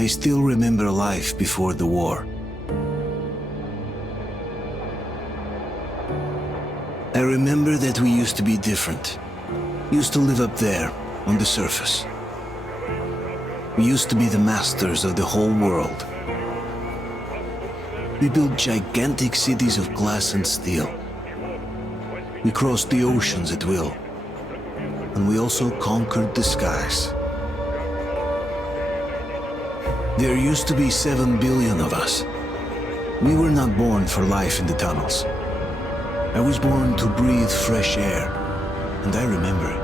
I still remember life before the war. I remember that we used to be different. Used to live up there, on the surface. We used to be the masters of the whole world. We built gigantic cities of glass and steel. We crossed the oceans at will. And we also conquered the skies. There used to be 7 billion of us. We were not born for life in the tunnels. I was born to breathe fresh air, and I remember it.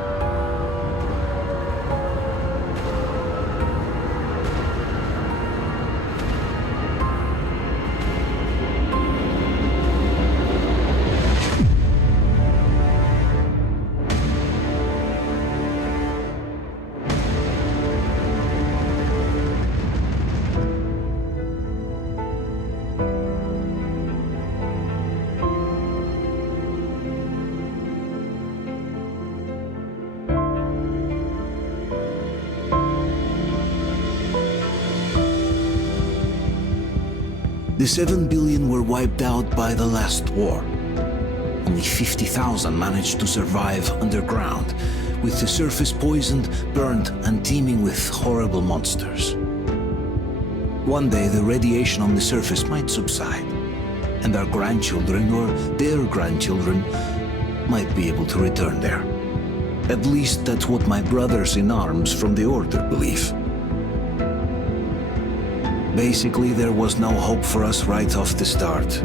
The 7 billion were wiped out by the last war. Only 50,000 managed to survive underground, with the surface poisoned, burned, and teeming with horrible monsters. One day the radiation on the surface might subside, and our grandchildren or their grandchildren might be able to return there. At least that's what my brothers in arms from the Order believe. Basically, there was no hope for us right off the start.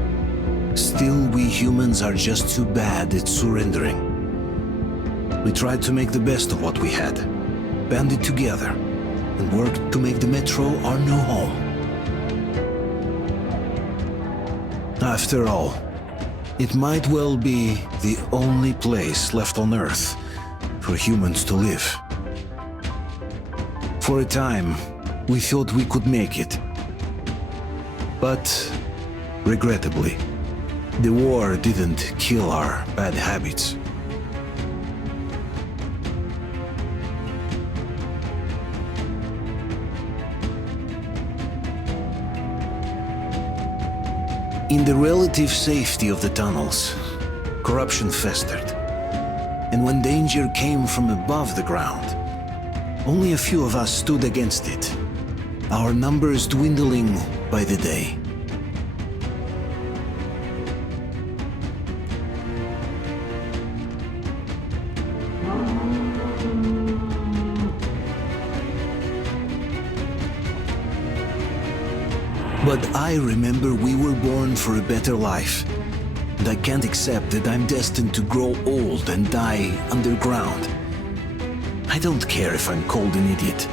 Still, we humans are just too bad at surrendering. We tried to make the best of what we had, banded together, and worked to make the Metro our new home. After all, it might well be the only place left on Earth for humans to live. For a time, we thought we could make it. But, regrettably, the war didn't kill our bad habits. In the relative safety of the tunnels, corruption festered. And when danger came from above the ground, only a few of us stood against it, our numbers dwindling by the day. But I remember we were born for a better life, and I can't accept that I'm destined to grow old and die underground. I don't care if I'm called an idiot.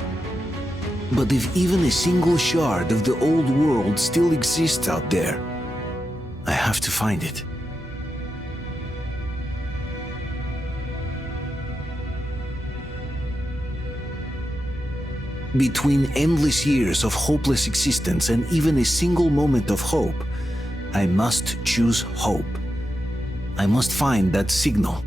But if even a single shard of the old world still exists out there, I have to find it. Between endless years of hopeless existence and even a single moment of hope, I must choose hope. I must find that signal.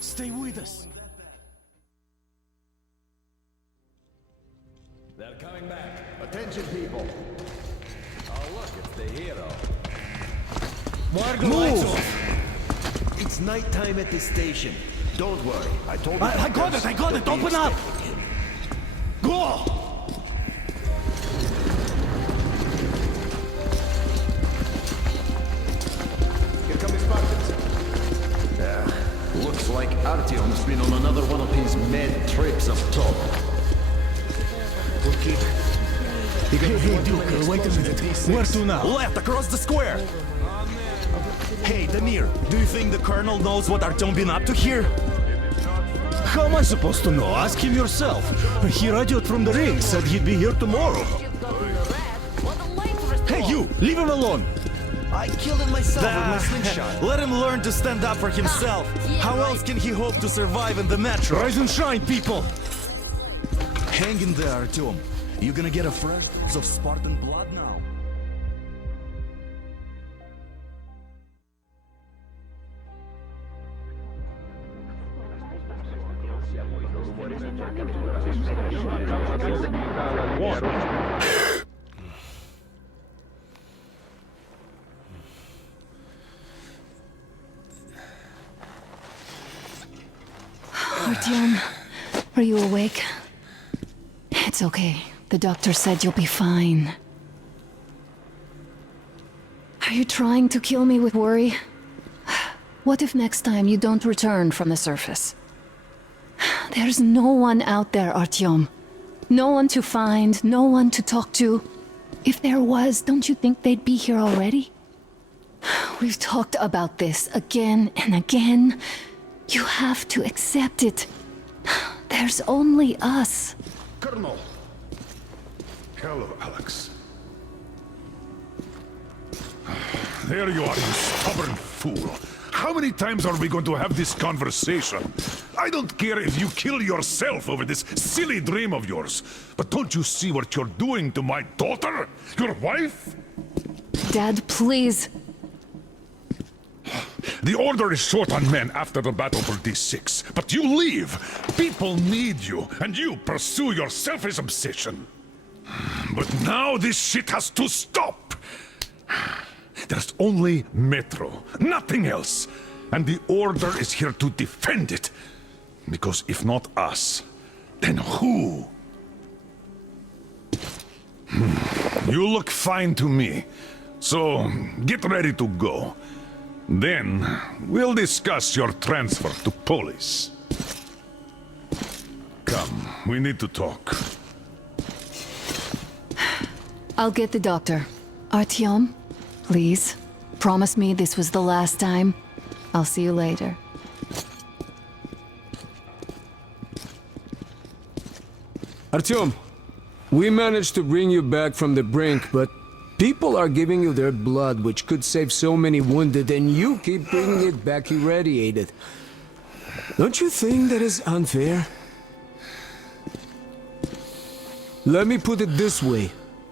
Stay with us. They're coming back. Attention, people. Oh, look, it's the hero. Move! It's nighttime at the station. Don't worry. I told you. I got it! I got it! Open up! Go! Here come the Spartans. Looks like Artyom's been on another one of his mad trips up top. Okay. Hey, Duke, wait a minute. Where to now? Left, across the square! Hey, Damir, do you think the Colonel knows what Artyom been up to here? How am I supposed to know? Ask him yourself. He radioed from the ring, said he'd be here tomorrow. Hey, you! Leave him alone! I killed him myself with my slingshot. Let him learn to stand up for himself. How else can he hope to survive in the metro? Rise and shine, people! Hang in there, Artyom. You're gonna get a fresh dose of Spartan blood now. Artyom, are you awake? It's okay. The doctor said you'll be fine. Are you trying to kill me with worry? What if next time you don't return from the surface? There's no one out there, Artyom. No one to find, no one to talk to. If there was, don't you think they'd be here already? We've talked about this again and again. You have to accept it. There's only us. Colonel. Hello, Alex. There you are, you stubborn fool. How many times are we going to have this conversation? I don't care if you kill yourself over this silly dream of yours, but don't you see what you're doing to my daughter? Your wife? Dad, please. The Order is short on men after the battle for D6, but you leave. People need you, and you pursue your selfish obsession. But now this shit has to stop. There's only Metro, nothing else. And the Order is here to defend it. Because if not us, then who? You look fine to me. So, get ready to go. Then, we'll discuss your transfer to Polis. Come, we need to talk. I'll get the doctor. Artyom, please, promise me this was the last time. I'll see you later. Artyom, we managed to bring you back from the brink, but people are giving you their blood, which could save so many wounded, and you keep bringing it back irradiated. Don't you think that is unfair? Let me put it this way.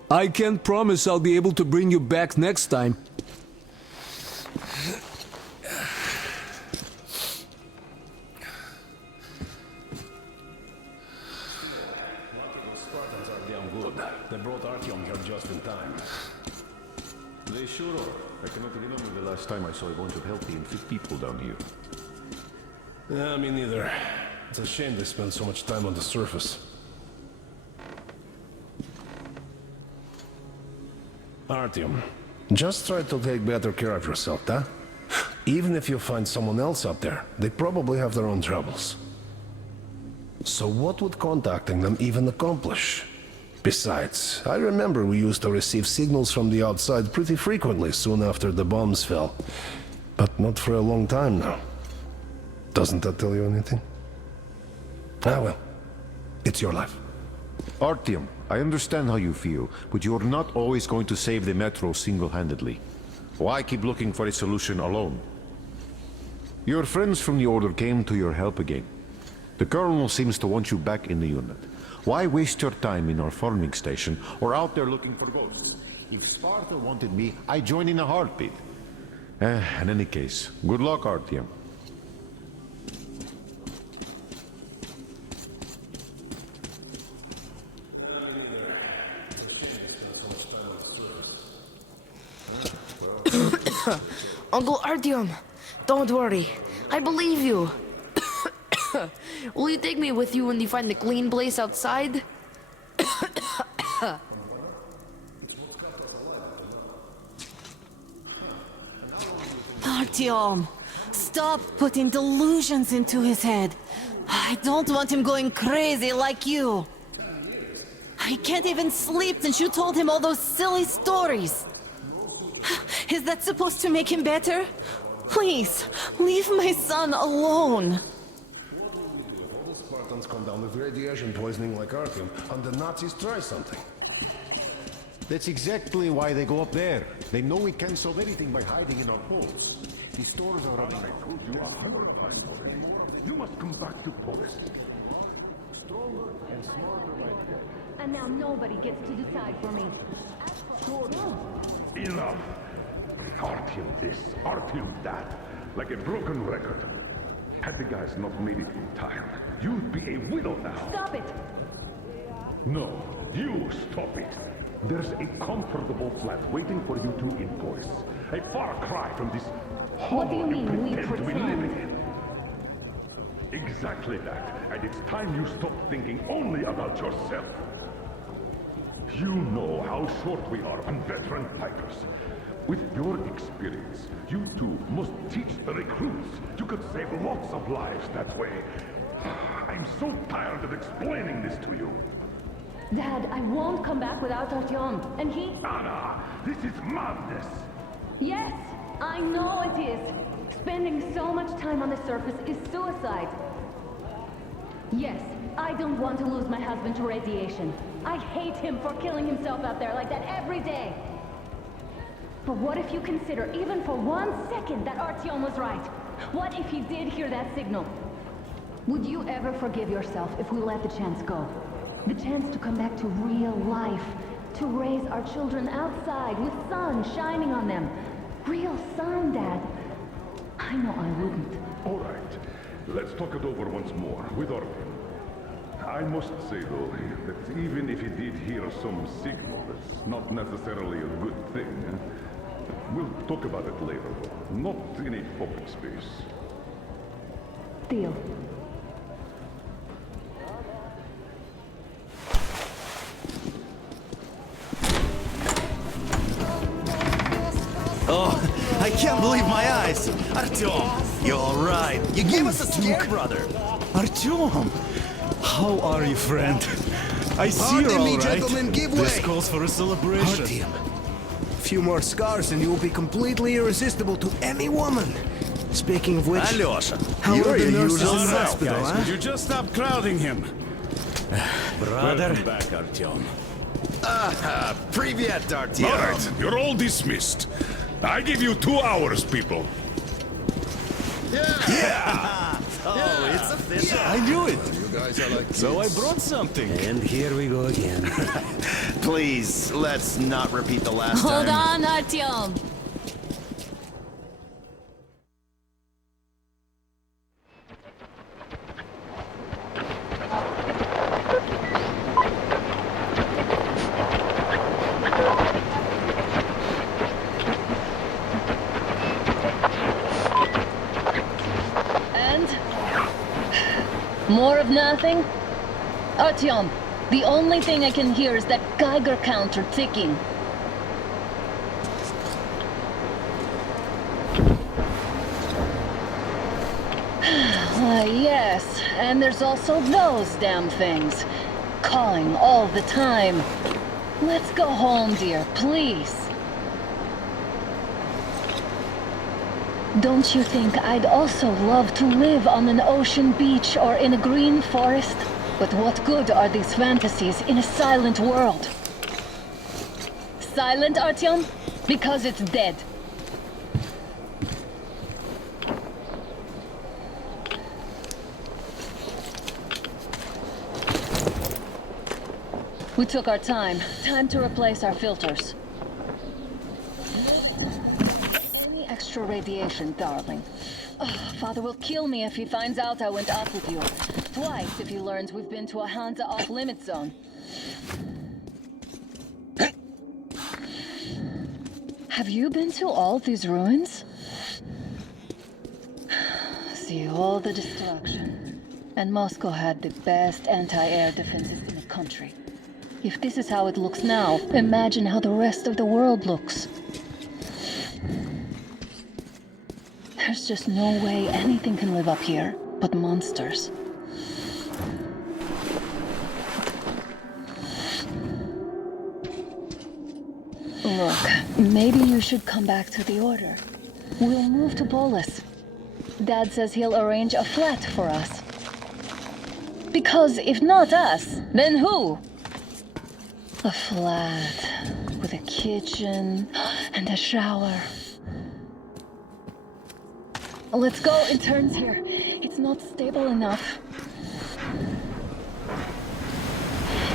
I can't promise I'll be able to bring you back next time. They brought Artyom here just in time. They sure are. I cannot remember the last time I saw a bunch of healthy and fit people down here. Yeah, me neither. It's a shame they spend so much time on the surface. Artyom, just try to take better care of yourself, huh? Even if you find someone else out there, they probably have their own troubles. So what would contacting them even accomplish? Besides, I remember we used to receive signals from the outside pretty frequently soon after the bombs fell. But not for a long time now. Doesn't that tell you anything? Ah well, it's your life. Artyom, I understand how you feel, but you're not always going to save the Metro single-handedly. Why keep looking for a solution alone? Your friends from the Order came to your help again. The Colonel seems to want you back in the unit. Why waste your time in our farming station or out there looking for ghosts? If Sparta wanted me, I'd join in a heartbeat. In any case, good luck, Artyom. Uncle Artyom, don't worry. I believe you. Will you take me with you when you find the clean place outside? Artyom, stop putting delusions into his head. I don't want him going crazy like you. He can't even sleep since you told him all those silly stories. Is that supposed to make him better? Please, leave my son alone. All Spartans come down with radiation poisoning like Artyom, and the Nazis try something. That's exactly why they go up there. They know we can't solve anything by hiding in our holes. The stores are running. I told you 100 times already. You must come back to Polis. Stronger and smarter right here. And now nobody gets to decide for me. Enough! Artyom this, Artyom that. Like a broken record. Had the guys not made it in time, you'd be a widow now. Stop it! No, you stop it. There's a comfortable flat waiting for you two in Polis. A far cry from this What do you hole mean, we pretend to be pretend? living in. Exactly that. And it's time you stopped thinking only about yourself. You know how short we are on veteran fighters. With your experience, you two must teach the recruits. You could save lots of lives that way. I'm so tired of explaining this to you. Dad, I won't come back without Artyom. And he... Anna, this is madness. Yes, I know it is. Spending so much time on the surface is suicide. Yes, I don't want to lose my husband to radiation. I hate him for killing himself out there like that every day. But what if you consider, even for 1 second, that Artyom was right? What if he did hear that signal? Would you ever forgive yourself if we let the chance go? The chance to come back to real life. To raise our children outside with sun shining on them. Real sun, Dad. I know I wouldn't. All right, let's talk it over once more with Artyom. I must say, though, that even if he did hear some signal, that's not necessarily a good thing. We'll talk about it later, though. Not in a public space. Deal. Oh, I can't believe my eyes. Artyom, you're all right. You gave us a scare, brother. Artyom! How are you, friend? I see you're Pardon me, all right. gentlemen, give way. This calls for a celebration. Artyom, a few more scars and you will be completely irresistible to any woman. Speaking of which, Alyosha, how you're are the your nurses usual in the self, hospital, Guys, huh? would you just stop crowding him? brother. Welcome back, Artyom. Привет, Artyom. All right, you're all dismissed. I give you 2 hours, people. Oh, it's official. I knew it. You guys are like So I brought something. And here we go again. Please, let's not repeat the last Hold time. on, Artyom. And? More of nothing? Artyom, the only thing I can hear is that Geiger counter ticking. Yes, and there's also those damn things. Calling all the time. Let's go home, dear, please. Don't you think I'd also love to live on an ocean beach or in a green forest? But what good are these fantasies in a silent world? Silent, Artyom? Because it's dead. We took our time. Time to replace our filters. Any extra radiation, darling. Oh, Father will kill me if he finds out I went out with you. Twice if he learns we've been to a Hansa off-limit zone. Have you been to all these ruins? See all the destruction. And Moscow had the best anti-air defenses in the country. If this is how it looks now, imagine how the rest of the world looks. There's just no way anything can live up here but monsters. Look, maybe you should come back to the Order. We'll move to Bolus. Dad says he'll arrange a flat for us. Because if not us, then who? A flat with a kitchen and a shower. Let's go in turns here. It's not stable enough.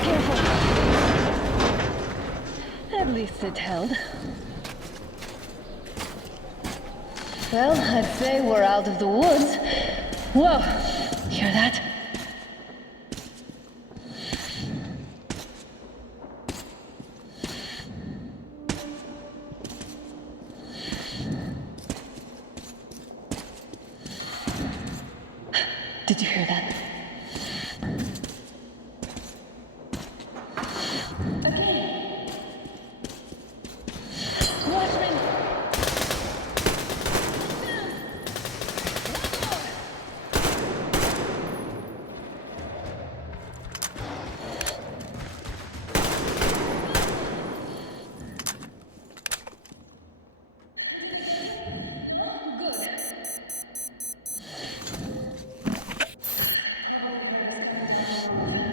Careful. At least it held. Well, I'd say we're out of the woods. Whoa! Hear that? Did you hear that? Again. Watch me.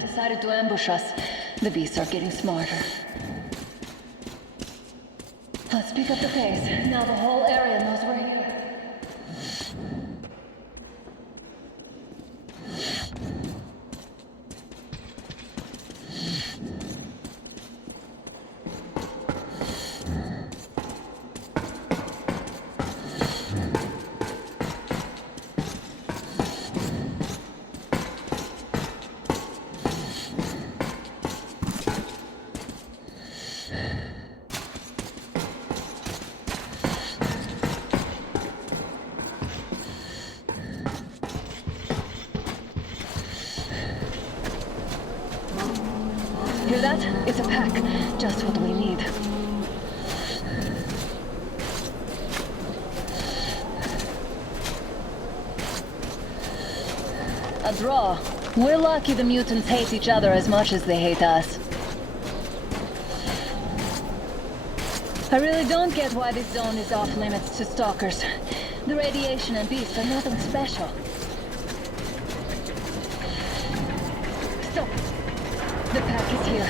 Decided to ambush us. The beasts are getting smarter. Let's pick up the pace. Now the whole area knows we're here. Hear that? It's a pack. Just what we need. A draw. We're lucky the mutants hate each other as much as they hate us. I really don't get why this zone is off limits to stalkers. The radiation and beasts are nothing special. Stop! The pack is here.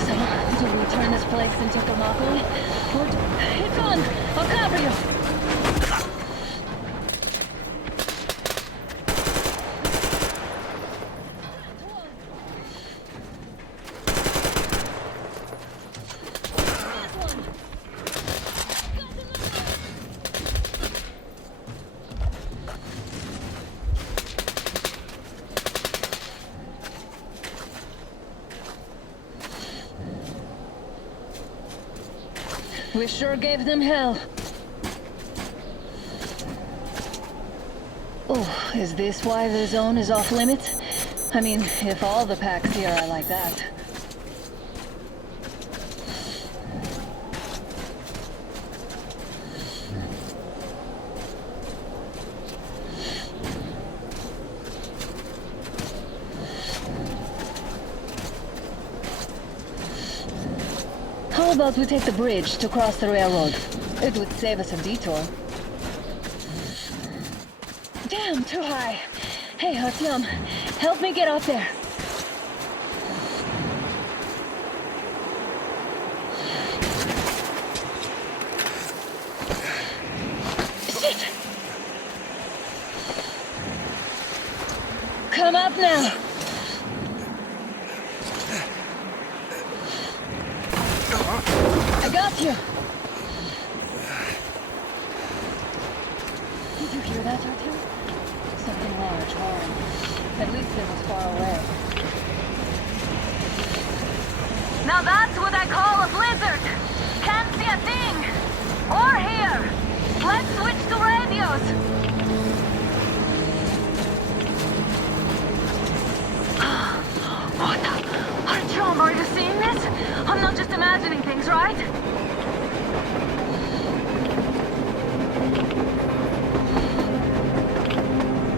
So, do we turn this place into Thermopylae? Or it's on! I'll cover you! We sure gave them hell. Oh, is this why the zone is off limits? I mean, if all the packs here are like that. How about we take the bridge to cross the railroad? It would save us a detour. Damn, too high. Hey, Artyom, help me get up there. Shit! Come up now. I got you. Did you hear that, Artyom? Something large roaring. At least it was far away. Now that's what I call a blizzard. Can't see a thing. Or hear. Let's switch to radios. What the? Artyom, are you seeing this? I'm not just imagining things, right?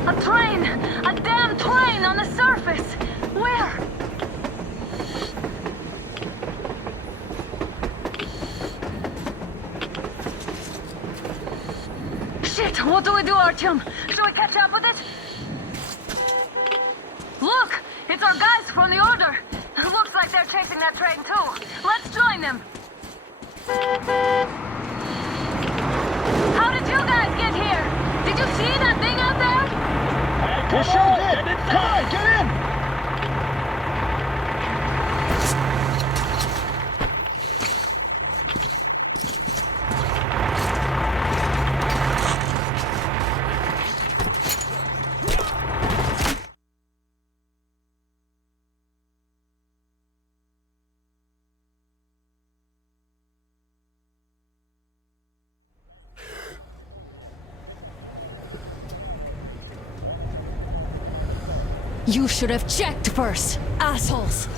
A train! A damn train on the surface! Where? Shit! What do we do, Artyom? Should we catch up with it? Look! It's our guys from the Order! Looks like they're chasing that train too. Let's join them! How did you guys get here? Did you see that thing out there? We sure did! Come on, get in! You should have checked first, assholes!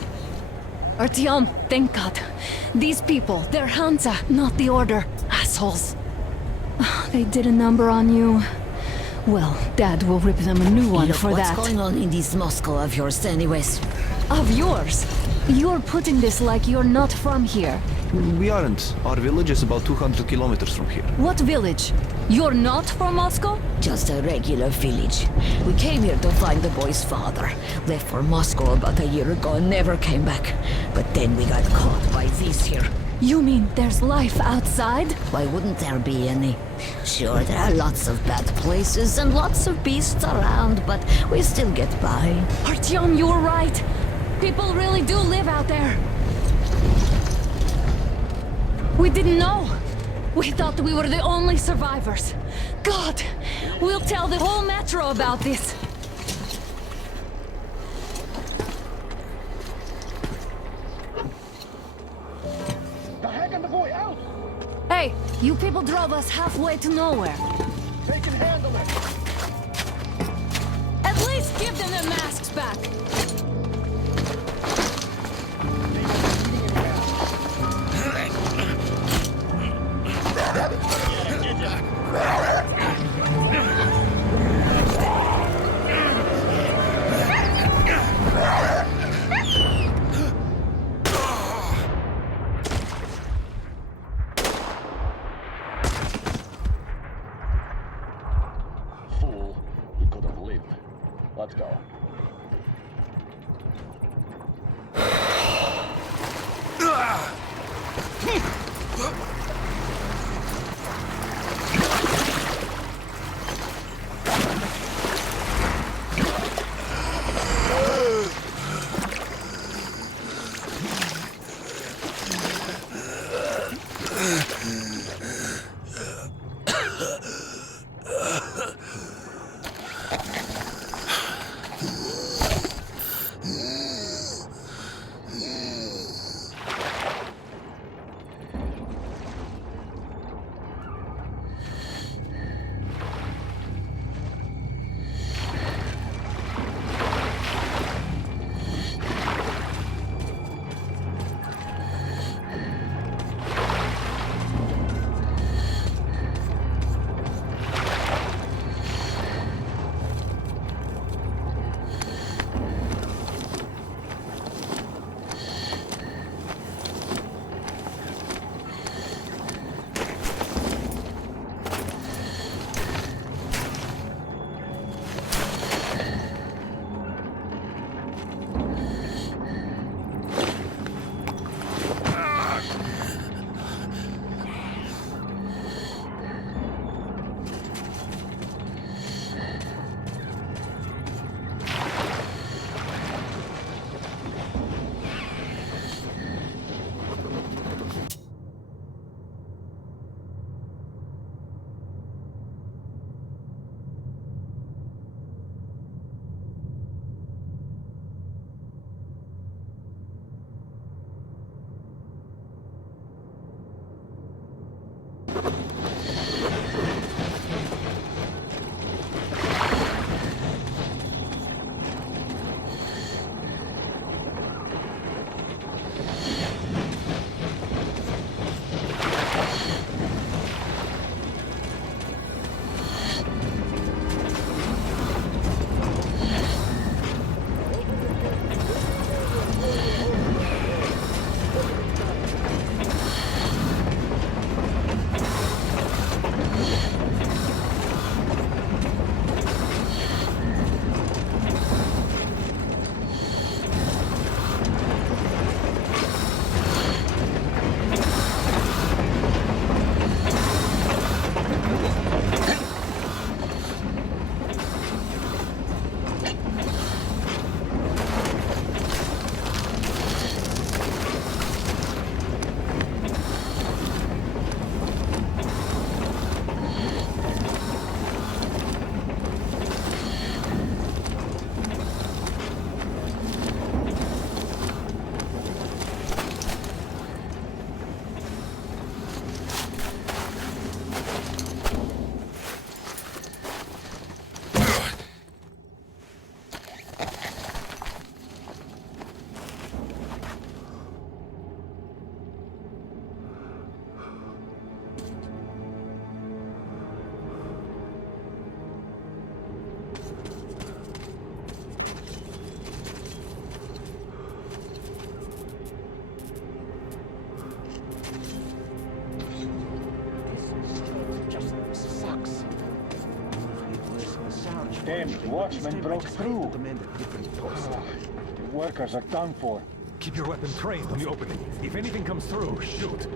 Artyom, thank God. These people, they're Hansa, not the Order. Assholes. They did a number on you. Well, Dad will rip them a new one for that. What's going on in this Moscow of yours anyways? Of yours? You're putting this like you're not from here. We aren't. Our village is about 200 kilometers from here. What village? You're not from Moscow? Just a regular village. We came here to find the boy's father. Left for Moscow about a year ago and never came back. But then we got caught by these here. You mean there's life outside? Why wouldn't there be any? Sure, there are lots of bad places and lots of beasts around, but we still get by. Artyom, you're right. People really do live out there. We didn't know. We thought we were the only survivors. God, we'll tell the whole metro about this. The heck and the boy out! Hey, you people drove us halfway to nowhere. They can handle it! At least give them their masks back. Fool, he could have lived. Let's go. Damn watchmen broke through. The workers are done for. Keep your weapon trained on the opening. If anything comes through, shoot.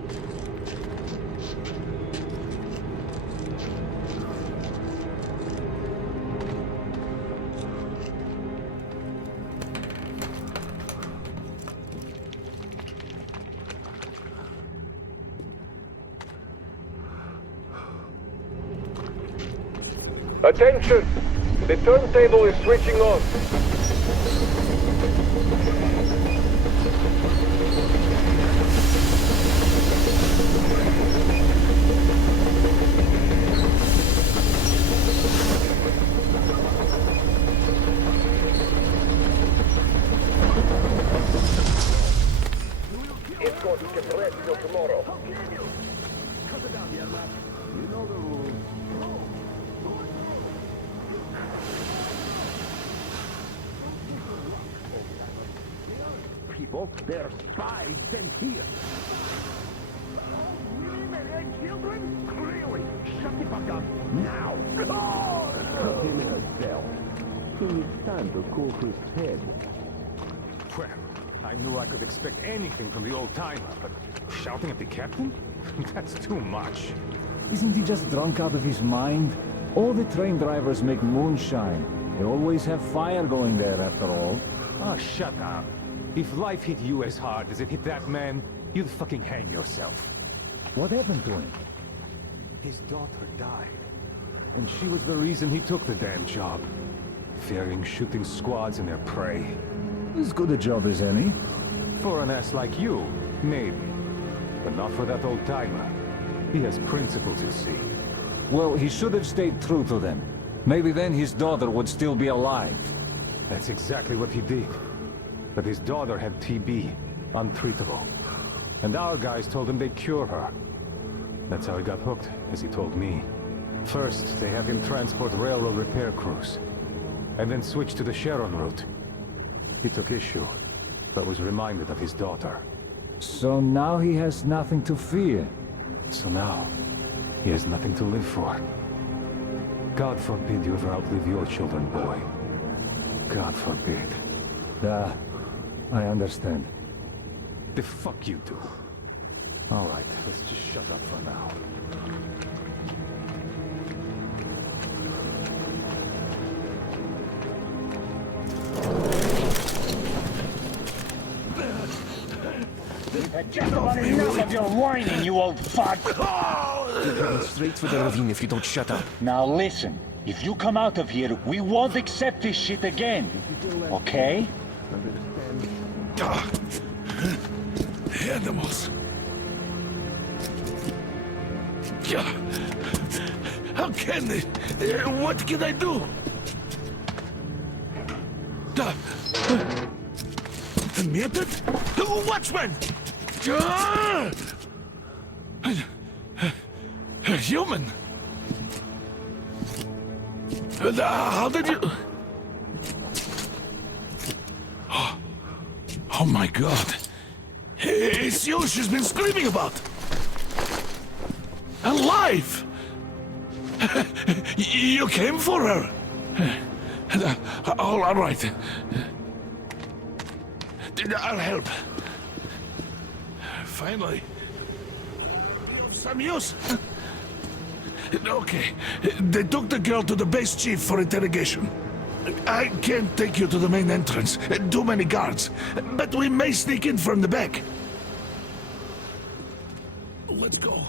Attention! The turntable is switching on. It's going to get ready till tomorrow. People, they're spies sent here. Women and children? Really? Shut the fuck up now! Put him in a cell. He needs time to cool his head. Well, I knew I could expect anything from the old-timer, but shouting at the captain? That's too much. Isn't he just drunk out of his mind? All the train drivers make moonshine. They always have fire going there, after all. Oh, shut up. If life hit you as hard as it hit that man, you'd fucking hang yourself. What happened to him? His daughter died. And she was the reason he took the damn job. Fearing shooting squads and their prey. As good a job as any. For an ass like you, maybe. But not for that old-timer. He has principles, you see. Well, he should have stayed true to them. Maybe then his daughter would still be alive. That's exactly what he did. But his daughter had TB, untreatable. And our guys told him they'd cure her. That's how he got hooked, as he told me. First, they had him transport railroad repair crews. And then switch to the Sharon route. He took issue, but was reminded of his daughter. So now he has nothing to fear. So now, he has nothing to live for. God forbid you ever outlive your children, boy. God forbid. I understand. The fuck you do. All right, let's just shut up for now. Just about enough of your whining, you old fart! You're heading straight for the ravine if you don't shut up. Now listen, if you come out of here, we won't accept this shit again. Okay? Animals. How can they? What can I do? Method? Watchman! A human? How did you... Oh my god. It's you she's been screaming about. Alive! You came for her. All right. I'll help. Finally. Some use. Okay. They took the girl to the base chief for interrogation. I can't take you to the main entrance. Too many guards. But we may sneak in from the back. Let's go.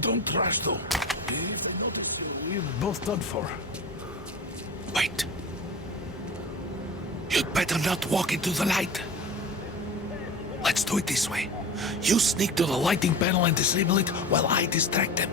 Don't rush, though. If I notice you, we're both done for. Wait. You'd better not walk into the light. Let's do it this way. You sneak to the lighting panel and disable it while I distract them.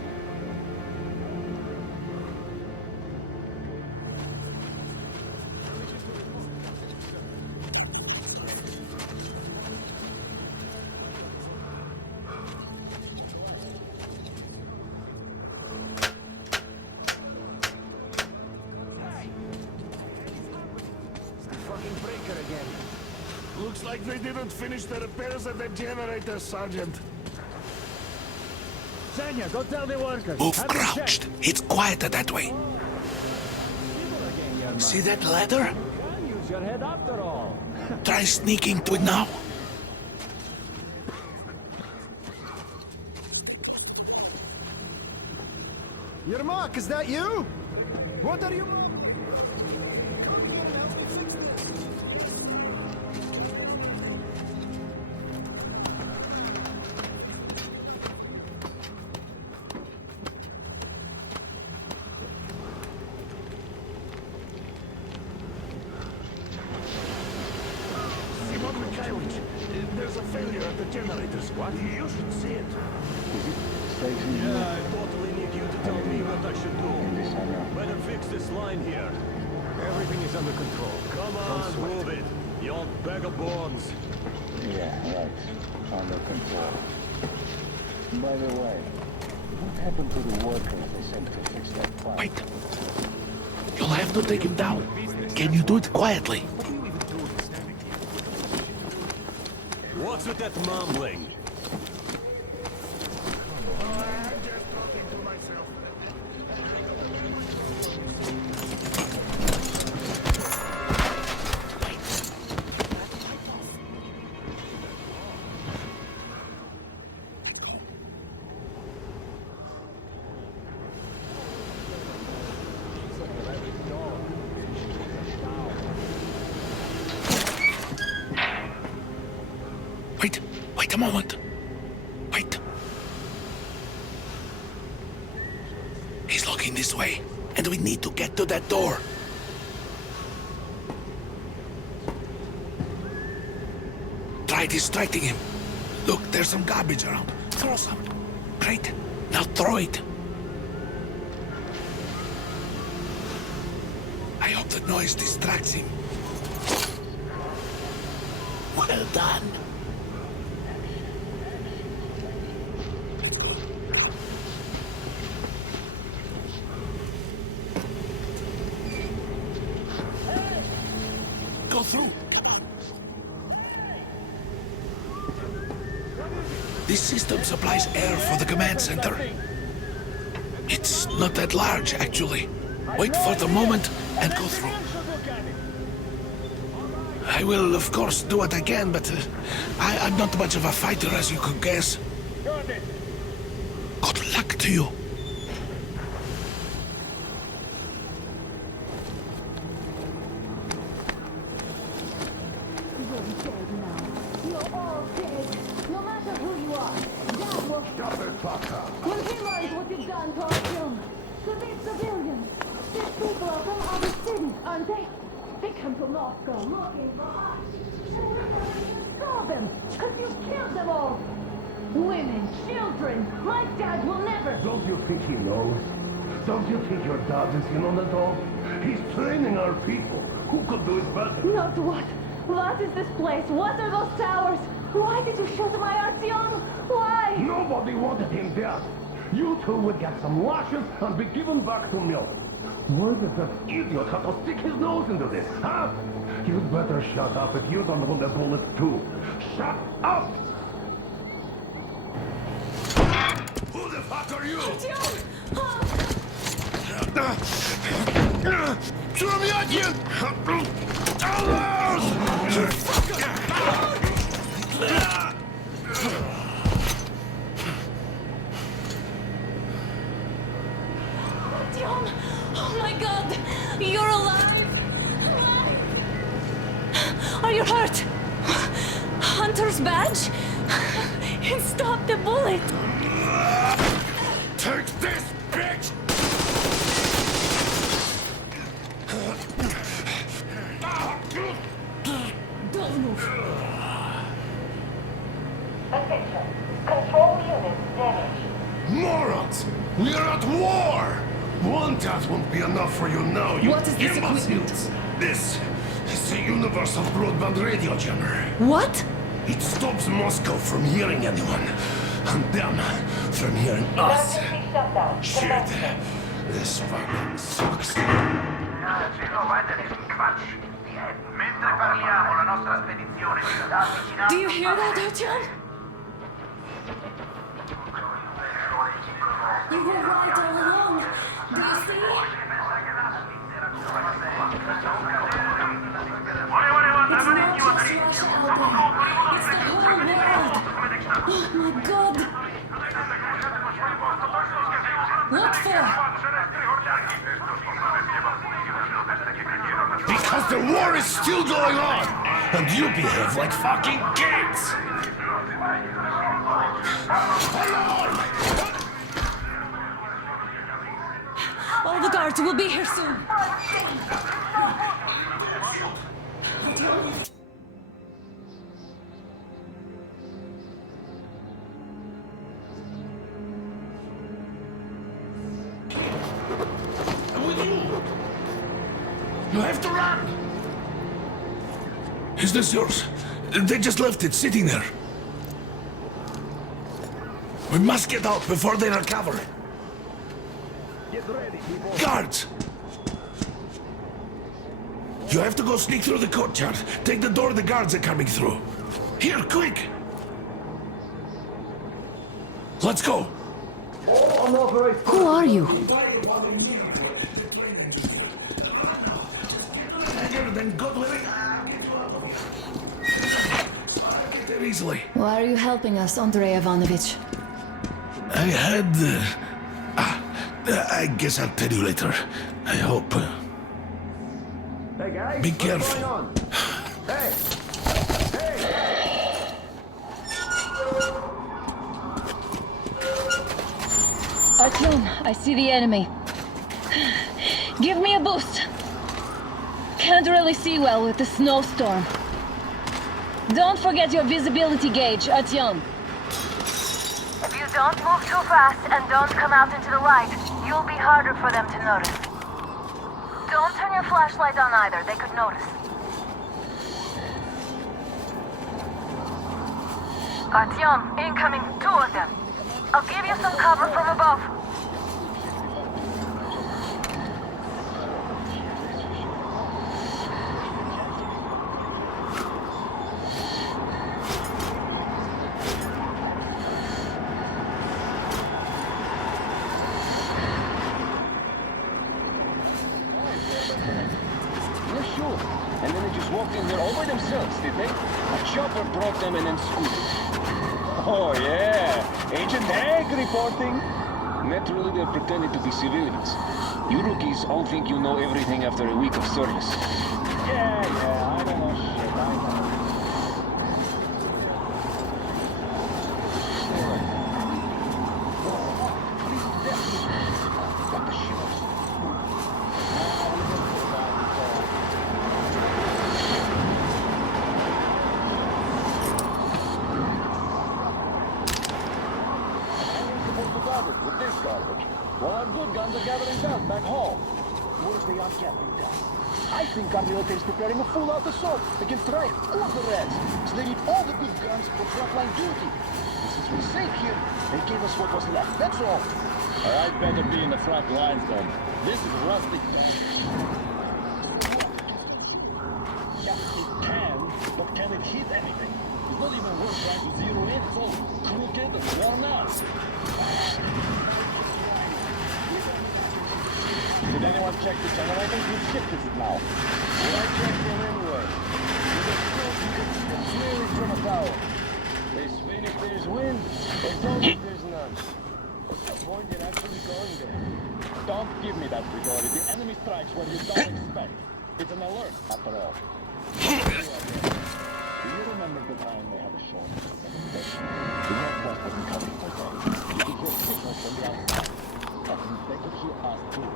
Looks like they didn't finish the repairs at the generator, Sergeant. Sanya, go tell the workers. Move crouched. It's quieter that way. See that ladder? Use your head after all. Try sneaking to it now. Yermak, is that you? What are you... There's a failure at the generator squad. You should see it. Yeah, I totally need you to tell me what I should do. Better fix this line here. Everything is under control. Come on, move it. You old bag of bones. Yeah, right. Under control. By the way, what happened to the workers they sent to fix that pipe? Wait. You'll have to take him down. Can you do it quietly? What's with that mumbling? Wait a moment. Wait. He's looking this way, and we need to get to that door. Try distracting him. Look, there's some garbage around. Throw some. Great. Now throw it. I hope the noise distracts him. Well done. Go through. This system supplies air for the command center. It's not that large, actually. Wait for the moment and go through. I will, of course, do what I can, but I'm not much of a fighter, as you could guess. Good luck to you. When he learns what you've done to our film, to these civilians, these people are from other cities, aren't they? They come to Moscow looking for us. And we're going to stop them, because you killed them all. Women, children, my dad will never... Don't you think he knows? Don't you think your dad is in on it all? He's training our people. Who could do it better? Not what? What is this place? What are those towers? Why did you shoot my Artyom? Why? Nobody wanted him dead. You two would get some lashes and be given back to milk. Why did that idiot have to stick his nose into this, huh? You'd better shut up if you don't want a bullet too. Shut up! Who the fuck are you? Artyom! Oh my god! You're alive! Are you hurt? Hunter's badge? It stopped the bullet! Take this, bitch! Don't move! Attention. Control unit damaged. Morons! We are at war! One death won't be enough for you now, you What is this imbeciles! This is a universal broadband radio jammer. What? It stops Moscow from hearing anyone, and them from hearing us. Shit! This fucking sucks. Do you hear that, Artyom? You were right all along. Do you see? Oh my god! What for? Because the war is still going on, and you behave like fucking kids! All the guards will be here soon. You have to run! Is this yours? They just left it sitting there. We must get out before they recover. Get ready, people. Guards! You have to go sneak through the courtyard. Take the door the guards are coming through. Here, quick! Let's go! Who are you? Then good living. Get there easily. Why are you helping us, Andrei Ivanovich? I had... I guess I'll tell you later. I hope. Hey guys, Be what's careful. going on? Hey! Hey! Artyom, I see the enemy. Give me a boost. Can't really see well with the snowstorm. Don't forget your visibility gauge, Artyom. If you don't move too fast and don't come out into the light, you'll be harder for them to notice. Don't turn your flashlight on either, they could notice. Artyom, incoming, 2 of them. I'll give you some cover from above. Yeah, sure. And then they just walked in there all by themselves, did they? A chopper brought them and then scooted. Oh, yeah. Agent Egg reporting. Naturally, they're pretending to be civilians. You rookies all think you know everything after a week of service. Yeah, I don't know shit. I know. Got the shivers. With this garbage. Well, our good guns are gathering dust back home. Where's the gathering dust? I think our military is preparing a full-out assault against Reich or the Reds. So they need all the good guns for frontline duty. And since we're safe here, they gave us what was left. That's all. I'd better be in the front lines then. This is rustic. Yeah, it can, but can it hit anything? It's not even worth trying to zero in. It's all crooked and worn out. Did anyone check the generators? We've shifted it now. Well, I checked them anyway. With a scope, you can see them clearly from a tower. They spin if there's wind, they don't if there's none. What's the point in actually going there? Don't give me that, Grigori. The enemy strikes when you don't expect. It's an alert, after all. Do you remember the time they had a short station? The Northwest wasn't coming for days. You could hear signals from the outside. And they could hear us too.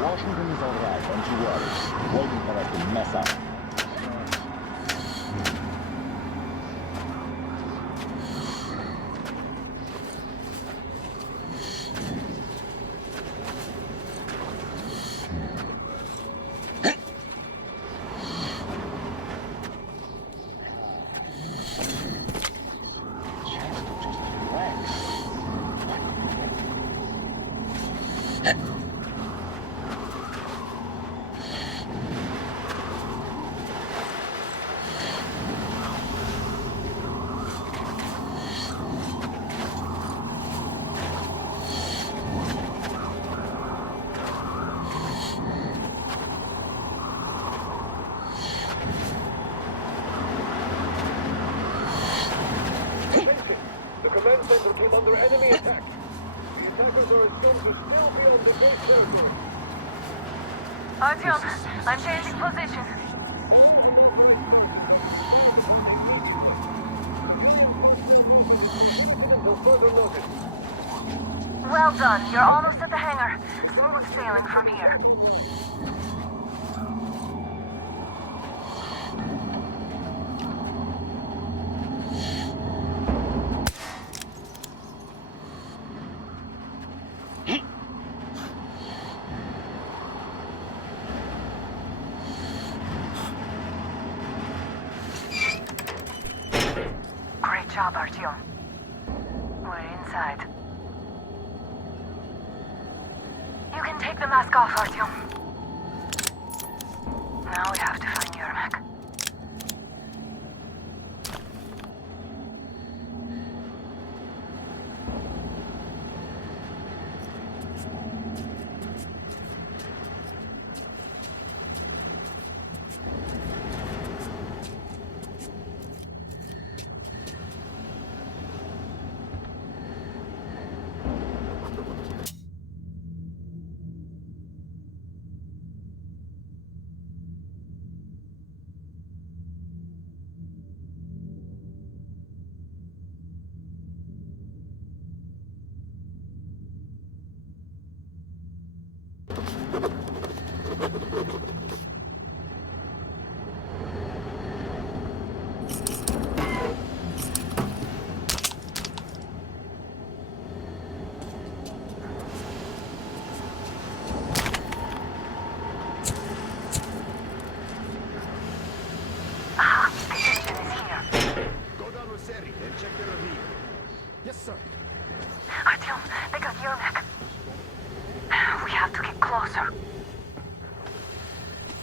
Washington is alright, don't you worry. Waiting for us to mess up. sector came under enemy attack. The attackers are assumed to still be on the gate circle. Artyom, I'm changing position. Until further notice. Well done. You're almost at the hangar. Smooth sailing from here. Great job, Artyom. We're inside. You can take the mask off, Artyom. Now we have to find Yermak. Yes, sir. Artyom, they got Yermak. We have to get closer.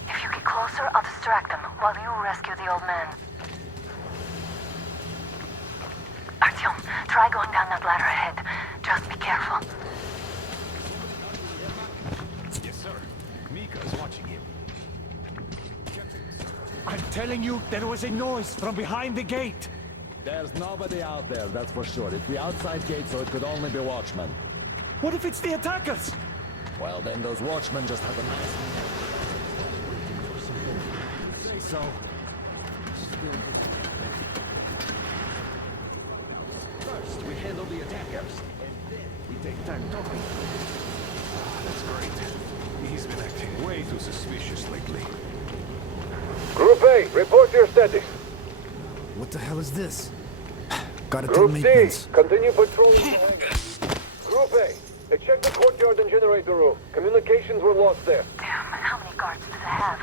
If you get closer, I'll distract them while you rescue the old man. Artyom, try going down that ladder ahead. Just be careful. Yes, sir. Mika's watching him. I'm telling you, there was a noise from behind the gate. There's nobody out there, that's for sure. It's the outside gate, so it could only be watchmen. What if it's the attackers? Well, then those watchmen just have a nice... Say so. First, we handle the attackers, and then we take time talking. That's great. He's been acting way too suspicious lately. Group A, report your status. What the hell is this? Gotta tell Group C, maintenance. continue patrolling the hangar. Group A, check the courtyard and generator room. Communications were lost there. Damn, how many guards do they have?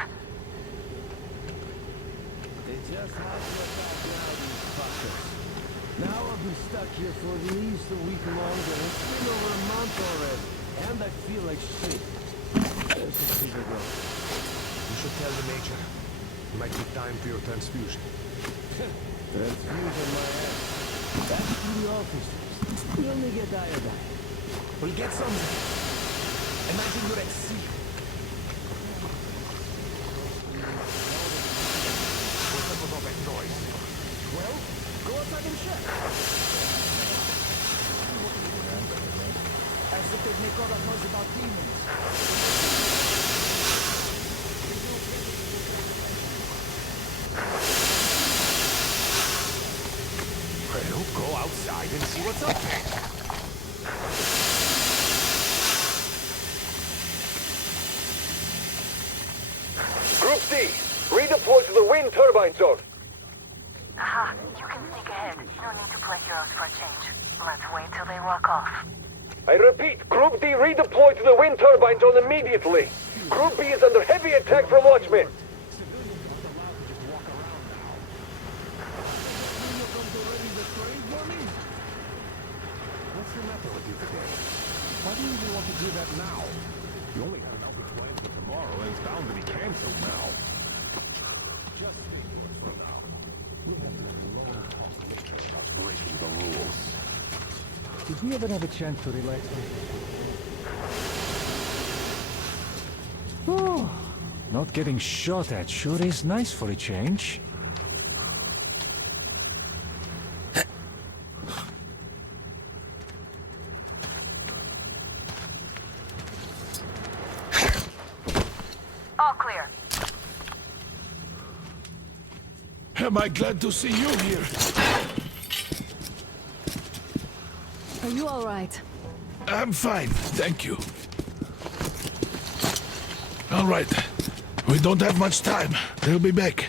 They just have to attack now, these fuckers. Now I've been stuck here for at least a week longer. It's been over a month already. And I feel like shit. There's the fever girl. You should tell the Major. It might be time for your transfusion. Transfusion my ass. Back to the office. We only get iodine. We'll get some. Imagine you're at sea. What's up with all that noise? Well, go outside and check. As if they'd make all that noise about demons. Well, go outside and see what's up there. Group D, redeploy to the wind turbine zone. Aha, you can sneak ahead. No need to play heroes for a change. Let's wait till they walk off. I repeat, Group D redeploy to the wind turbine zone immediately. Group B is under heavy attack from watchmen. What's the matter with you today? Why do you even want to do that now? You only had an open plan for tomorrow, and it's bound to be cancelled now. Breaking the rules. Did we ever have a chance to relax? Oh, not getting shot at sure is nice for a change. Am I glad to see you here? Are you all right? I'm fine, thank you. All right. We don't have much time. They'll be back.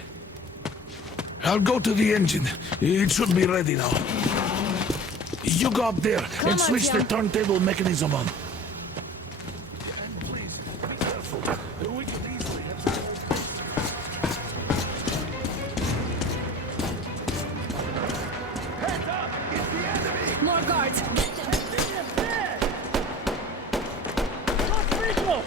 I'll go to the engine. It should be ready now. You go up there and switch the turntable mechanism on. And please, be careful. We could easily have... Heads up! It's the enemy! More guards! Lost visual!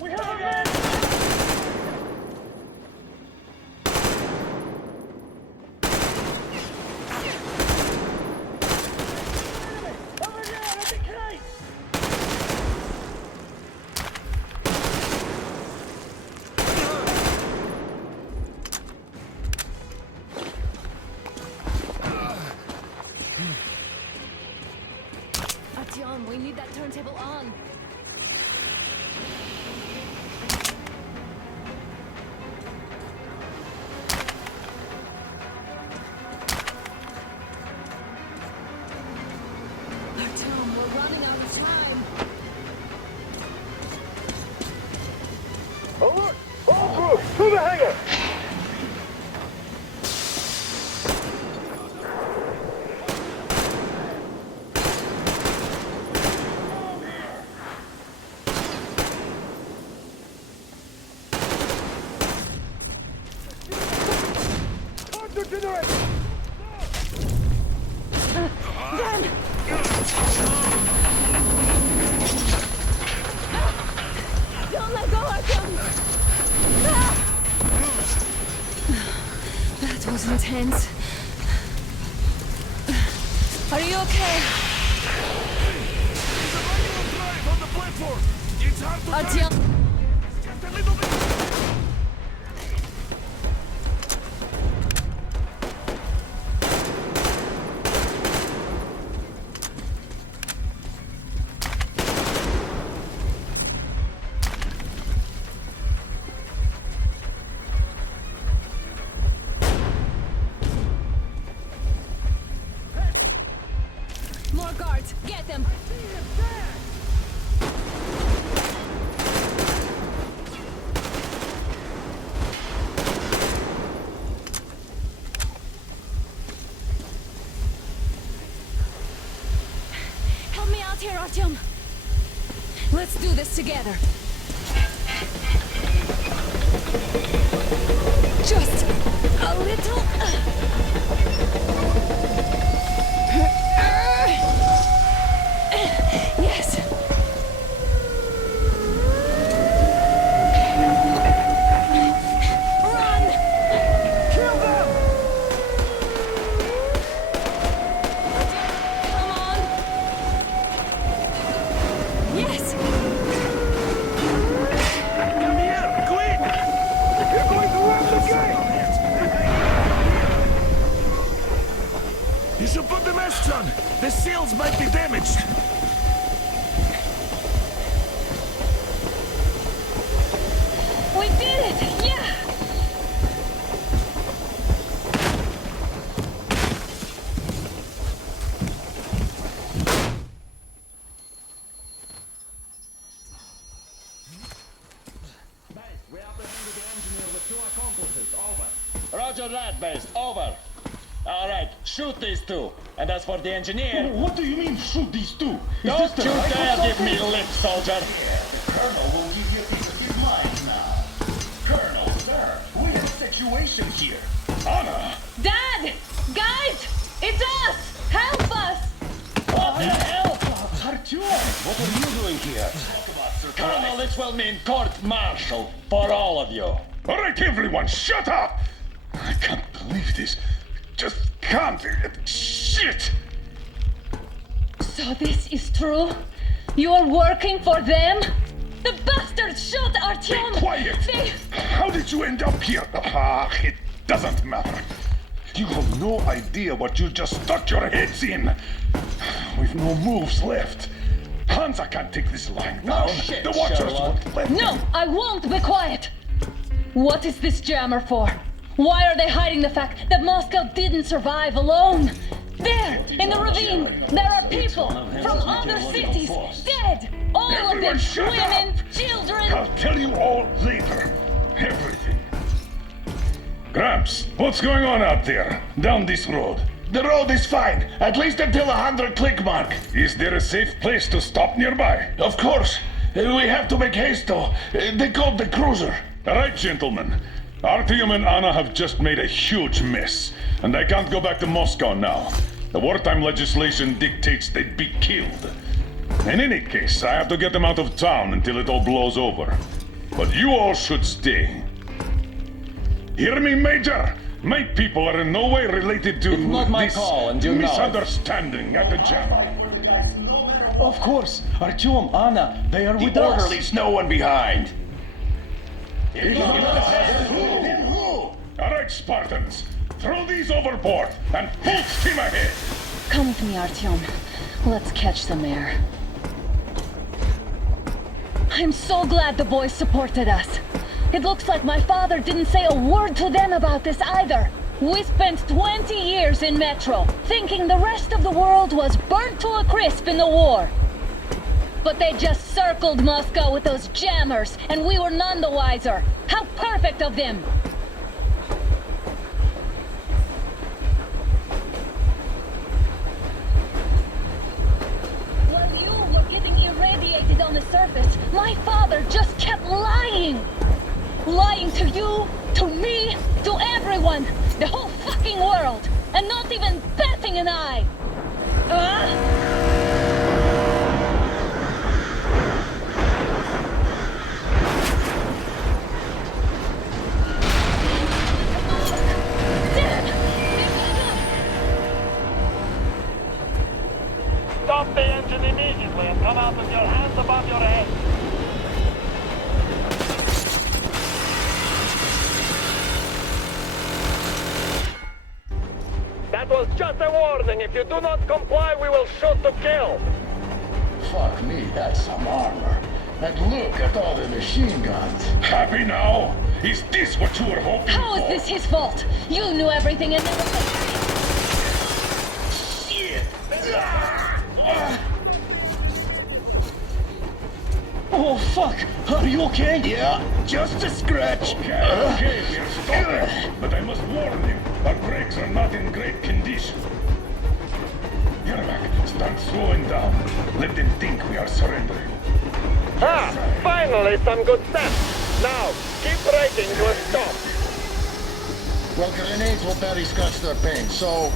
We have a man! Over there, at the crate! Artyom, we need that turntable on. Artyom, we're running out of time. Alert! All crew, to the hangar! Counter generator! Dan! Don't let go, Artyom! Ah! That was intense. Are you okay? There's a manual drive on the platform! It's hard to Artyom! drive. Just a little bit... More guards! Get them! Help me out here, Artyom! Let's do this together! Just a little... Yes! Run! Kill them! Come on! Yes! Come here, quick! You're going to ram the gate! You should put the masks on. The seals might be damaged. We did it! Yeah! We apprehended the engineer with 2 accomplices. Over. Roger that, base. Over. All right, shoot these 2. And as for the engineer... What do you mean, shoot these 2? Don't you dare give me lip, soldier! The Colonel will give you a piece of his mind now. Colonel, sir, we have a situation here. Honor! Dad! Guys! It's us! Help us! What the hell? Artyom, what are you doing here? Colonel, this will mean court-martial for all of you. All right, everyone, shut up! I can't believe this. Just can't. Shit! So this is true? You're working for them? The bastards shot Artyom! Be quiet! They... How did you end up here? Doesn't matter. You have no idea what you just stuck your heads in. We've no moves left. Hansa can't take this line down. shit, The Watchers Sherlock. won't let No, I won't be quiet! What is this jammer for? Why are they hiding the fact that Moscow didn't survive alone? There, in the ravine, there are people from other cities, dead! All of them, Everyone shut women, up. children! I'll tell you all later. Everything. Gramps, what's going on out there, down this road? The road is fine, at least until 100 click mark. Is there a safe place to stop nearby? Of course. We have to make haste though. They called the cruiser. All right, gentlemen. Artyom and Anna have just made a huge mess, and I can't go back to Moscow now. The wartime legislation dictates they'd be killed. In any case, I have to get them out of town until it all blows over. But you all should stay. Hear me, Major? My people are in no way related to It's not my this call, and you know it. misunderstanding at the jammer. Of course, Artyom, Anna, they are with The us. orderlies, no one behind. Then who? All right, Spartans, throw these overboard and full steam ahead. Come with me, Artyom. Let's catch some air. I'm so glad the boys supported us. It looks like my father didn't say a word to them about this either. We spent 20 years in Metro, thinking the rest of the world was burnt to a crisp in the war. But they just circled Moscow with those jammers, and we were none the wiser. How perfect of them! While you were getting irradiated on the surface, my father just kept lying! Lying to you, to me, to everyone! The whole fucking world! And not even batting an eye! Stop the engine immediately and come out with your hands above your head. That was just a warning. If you do not comply, we will shoot to kill. Fuck me, that's some armor. And look at all the machine guns. Happy now? Is this what you were hoping How for? is this his fault? You knew everything and never said Oh, fuck! Are you okay? Yeah, just a scratch. Okay, we're stopping. But I must warn you, our brakes are not in great condition. Yermak, start slowing down. Let them think we are surrendering. Ah, finally some good steps. Now, keep braking to a stop. Well, grenades will barely scratch their paint, so...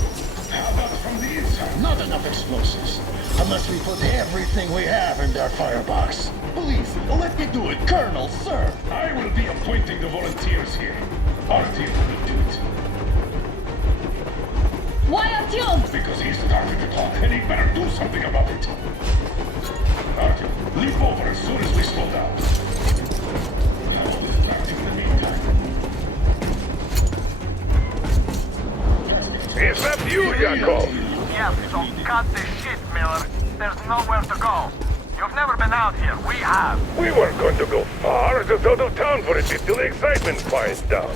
How about from the inside? Not enough explosives. Unless we put everything we have in their firebox. Please, let me do it, Colonel, sir. I will be appointing the volunteers here. Artyom will do it. Why Artyom? Because he started the clock, and he better do something about it. Artyom, leap over as soon as we slow down. I will distract him in the meantime. Is that you, Yakov? Yes, so cut the shit, Miller. There's nowhere to go. You've never been out here. We have. We weren't going to go far, just out of town for a bit till the excitement quiets down.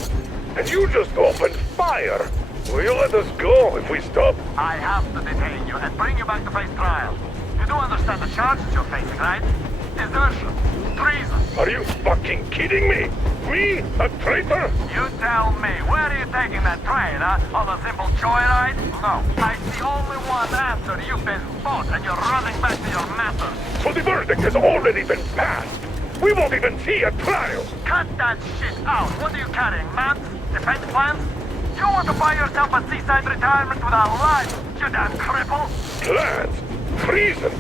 And you just opened fire. Will you let us go if we stop? I have to detain you and bring you back to face trial. You do understand the charges you're facing, right? Desertion. Treason. Are you fucking kidding me? Me? A traitor? You tell me, where are you taking that train, huh? On a simple joyride? No, I see only one answer. You've been fought and you're running back to your master. So the verdict has already been passed. We won't even see a trial. Cut that shit out. What are you carrying, man? Defense plans? You want to buy yourself a seaside retirement without life, you damn cripple? Plans? Treason?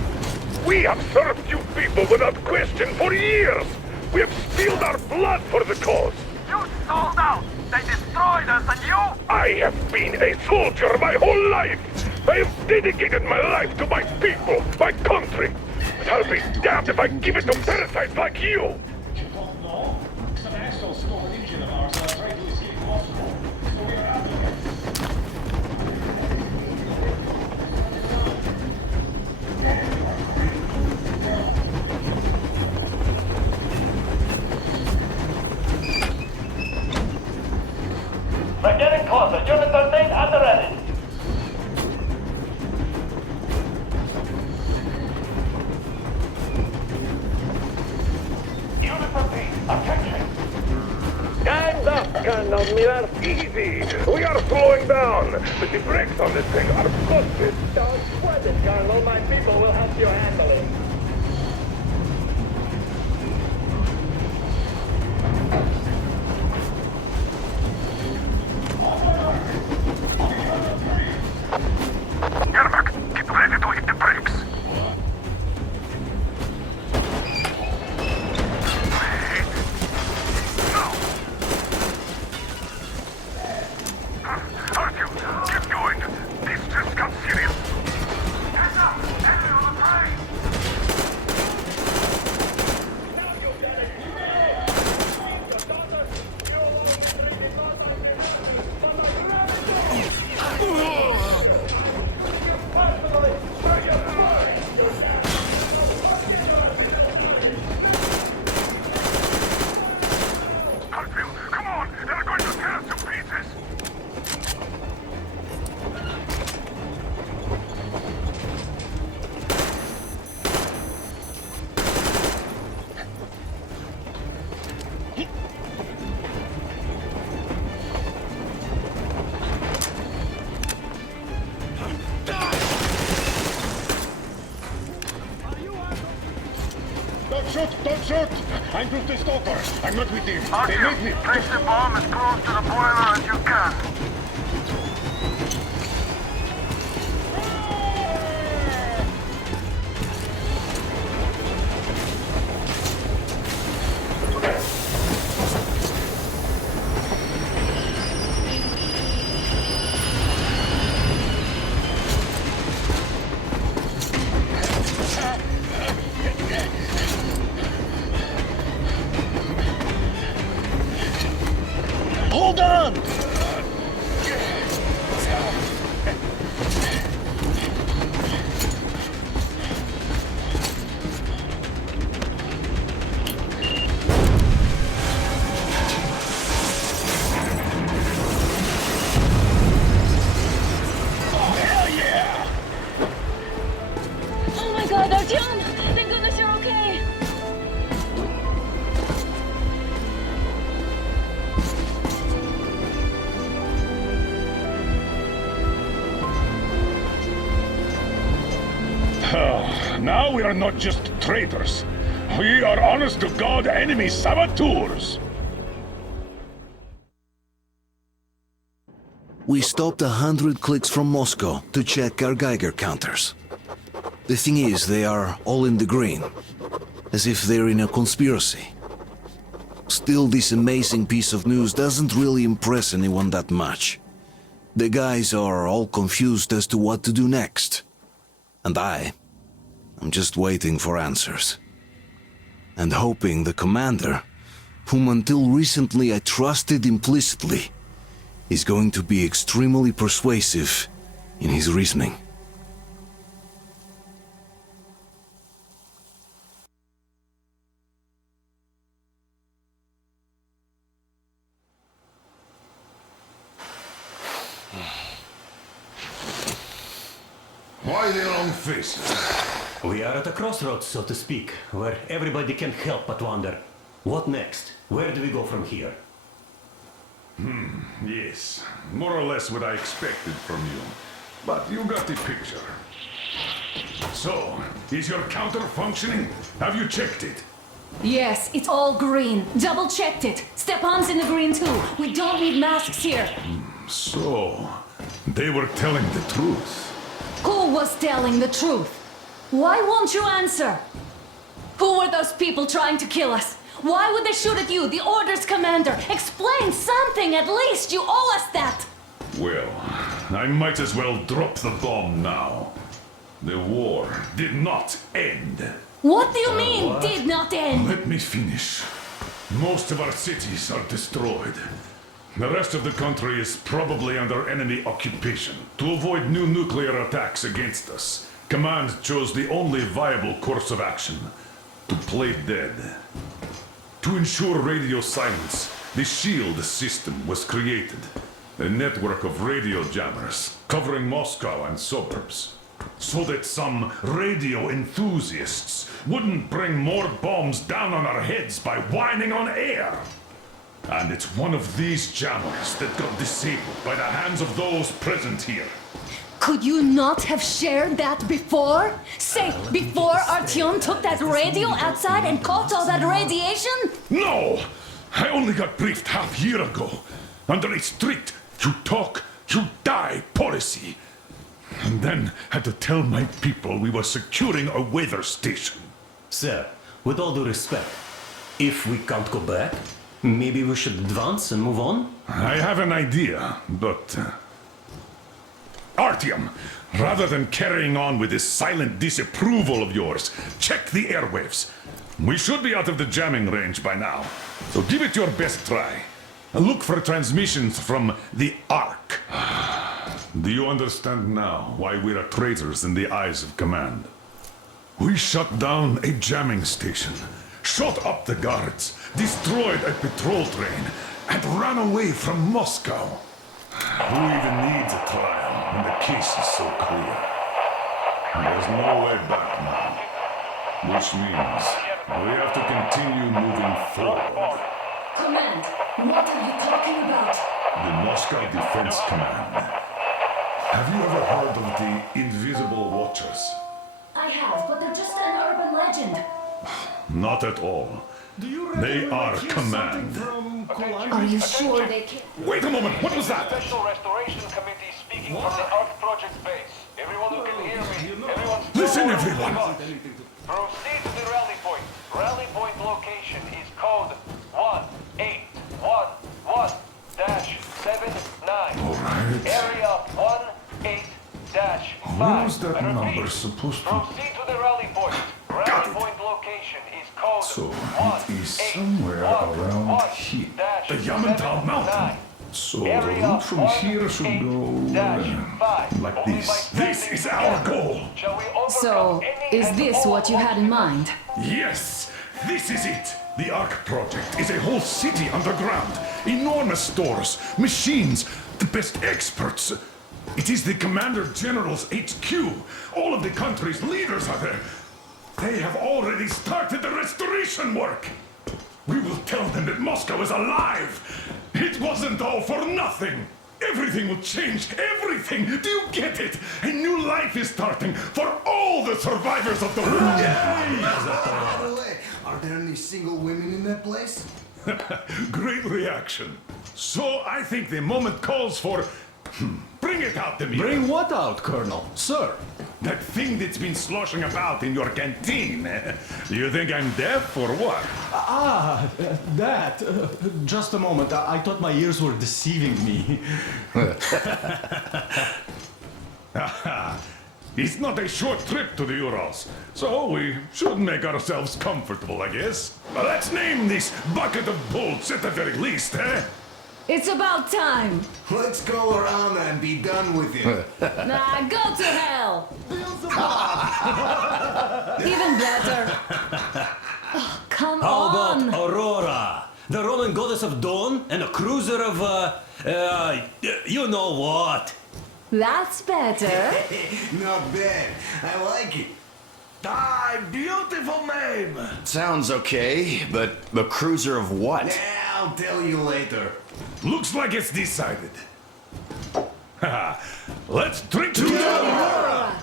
We have served you people without question for years. We have spilled our blood for the cause. You sold out. They destroyed us and you... I have been a soldier my whole life. I have dedicated my life to my people, my country. But I'll be damned if I give it to parasites like you. Some assholes stole an engine of ours and I tried to escape Moscow. So down, Miller. Easy! We are slowing down, but the brakes on this thing are busted. Don't sweat it, Colonel. My people will help you handle it. Yermak, get ready to hit the brakes. Artyom, keep going. This just got serious. Hands up! Enemy on the train! Artyom, come on! They're going to tear us to pieces! Don't shoot! Don't shoot! I'm just a stalker. I'm not with him. They Artyom, made me. place the bomb as close to the boiler as you can. Hold on! Oh my god, Artyom! Thank goodness you're okay! Now we are not just traitors. We are honest-to-God enemy saboteurs. We stopped 100 clicks from Moscow to check our Geiger counters. The thing is, they are all in the green, as if they're in a conspiracy. Still, this amazing piece of news doesn't really impress anyone that much. The guys are all confused as to what to do next. And I'm just waiting for answers. And hoping the commander, whom until recently I trusted implicitly, is going to be extremely persuasive in his reasoning. Why the long face? We are at a crossroads, so to speak, where everybody can't help but wonder. What next? Where do we go from here? Yes, more or less what I expected from you. But you got the picture. So, is your counter functioning? Have you checked it? Yes, it's all green. Double checked it. Stepan's in the green too. We don't need masks here. So, they were telling the truth. Who was telling the truth? Why won't you answer? Who were those people trying to kill us? Why would they shoot at you, the Order's commander? Explain something, at least! You owe us that! Well, I might as well drop the bomb now. The war did not end. What do you mean, did not end? Let me finish. Most of our cities are destroyed. The rest of the country is probably under enemy occupation. To avoid new nuclear attacks against us, Command chose the only viable course of action: to play dead. To ensure radio silence, the SHIELD system was created. A network of radio jammers covering Moscow and suburbs. So that some radio enthusiasts wouldn't bring more bombs down on our heads by whining on air. And it's one of these jammers that got disabled by the hands of those present here. Could you not have shared that before? Say, before Artyom took that radio outside and caught all that radiation? No! I only got briefed half year ago. Under a strict, you talk, you die policy. And then had to tell my people we were securing a weather station. Sir, with all due respect, if we can't go back, maybe we should advance and move on? I have an idea, but... Artyom, rather than carrying on with this silent disapproval of yours, check the airwaves. We should be out of the jamming range by now, so give it your best try. Look for transmissions from the Ark. Do you understand now why we are traitors in the eyes of command? We shut down a jamming station, shot up the guards, destroyed a patrol train, and ran away from Moscow. Who even needs a trial when the case is so clear? There's no way back now. Which means we have to continue moving forward. Command, what are you talking about? The Moscow Defense Command. Have you ever heard of the Invisible Watchers? I have, but they're just an urban legend. Not at all. They are command. Are you sure they can? Wait a moment, what was that? Special Restoration Committee speaking from the Ark Project base. Everyone who can hear me, everyone... Listen, everyone! Proceed to the rally point. Rally point location is code 1811-79. Alright. Area 18-5. Where's that number supposed to... Proceed to the rally point. Rally point location is code So, it is somewhere around here. The Yamantau Mountain. So, the route from here should go... like this. This is our goal! So, is this what you had in mind? Yes! This is it! The Ark Project is a whole city underground. Enormous stores, machines, the best experts. It is the Commander General's HQ. All of the country's leaders are there. They have already started the restoration work. We will tell them that Moscow is alive. It wasn't all for nothing. Everything will change. Everything. Do you get it? A new life is starting for all the survivors of the war. By the way, are there any single women in that place? Great reaction. So I think the moment calls for... Bring it out to me. Bring what out, Colonel? Sir? That thing that's been sloshing about in your canteen. You think I'm deaf or what? That. Just a moment. I thought my ears were deceiving me. It's not a short trip to the Urals, so we should make ourselves comfortable, I guess. Let's name this bucket of bolts at the very least, eh? It's about time. Let's call her Anna and be done with it. Nah, go to hell. Even better. Oh, come How on. about Aurora, the Roman goddess of dawn and a cruiser of, you know what? That's better. Not bad. I like it. Ah, beautiful name. Sounds okay, but the cruiser of what? Yeah, I'll tell you later. Looks like it's decided. Let's drink to Aurora.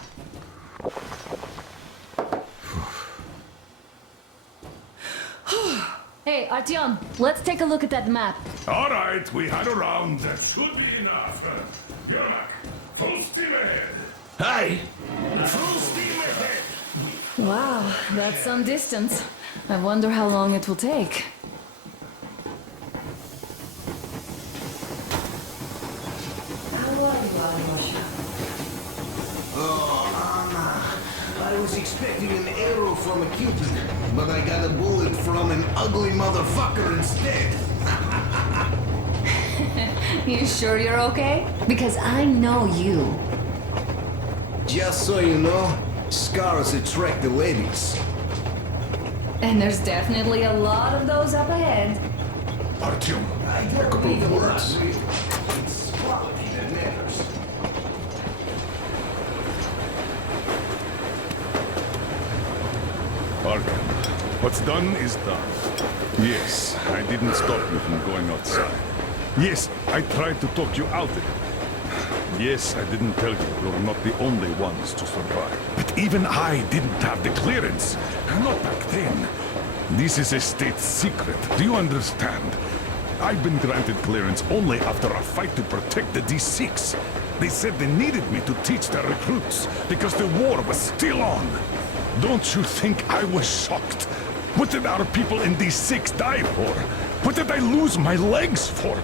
Hey, Artyom, let's take a look at that map. All right, we had a round. That should be enough. Yermak, full steam ahead. Hey! Full steam ahead. Wow, that's some distance. I wonder how long it will take. Oh, Anna. I was expecting an arrow from a Cupid, but I got a bullet from an ugly motherfucker instead. You sure you're okay? Because I know you. Just so you know, scars attract the ladies. And there's definitely a lot of those up ahead. Artyom, a couple of words. It's quality that matters. Artyom, what's done is done. Yes, I didn't stop you from going outside. Yes, I tried to talk you out of it. Yes, I didn't tell you you're not the only ones to survive. But even I didn't have the clearance. Not back then. This is a state secret. Do you understand? I've been granted clearance only after a fight to protect the D6. They said they needed me to teach their recruits because the war was still on. Don't you think I was shocked? What did our people in D6 die for? What did I lose my legs for?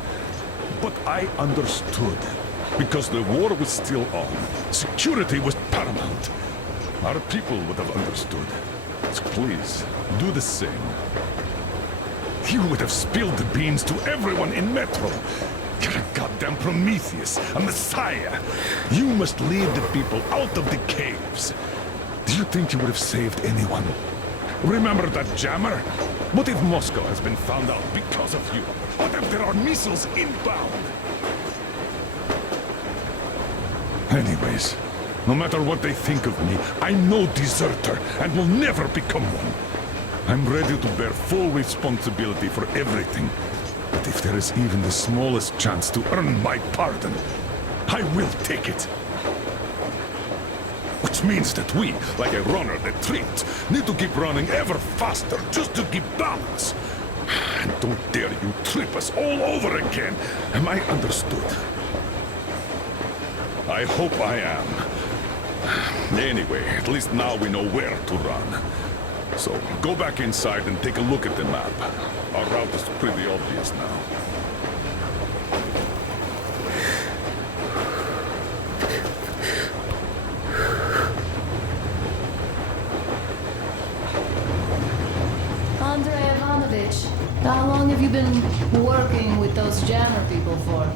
But I understood. Because the war was still on. Security was paramount. Our people would have understood. So please, do the same. You would have spilled the beans to everyone in Metro. You're a goddamn Prometheus, a messiah. You must lead the people out of the caves. Do you think you would have saved anyone? Remember that jammer? What if Moscow has been found out because of you? What if there are missiles inbound? Anyways, no matter what they think of me, I'm no deserter and will never become one. I'm ready to bear full responsibility for everything. But if there is even the smallest chance to earn my pardon, I will take it. Which means that we, like a runner that tripped, need to keep running ever faster just to keep balance. And don't dare you trip us all over again. Am I understood? I hope I am. Anyway, at least now we know where to run. So, go back inside and take a look at the map. Our route is pretty obvious now. Andrei Ivanovich, how long have you been working with those jammer people for?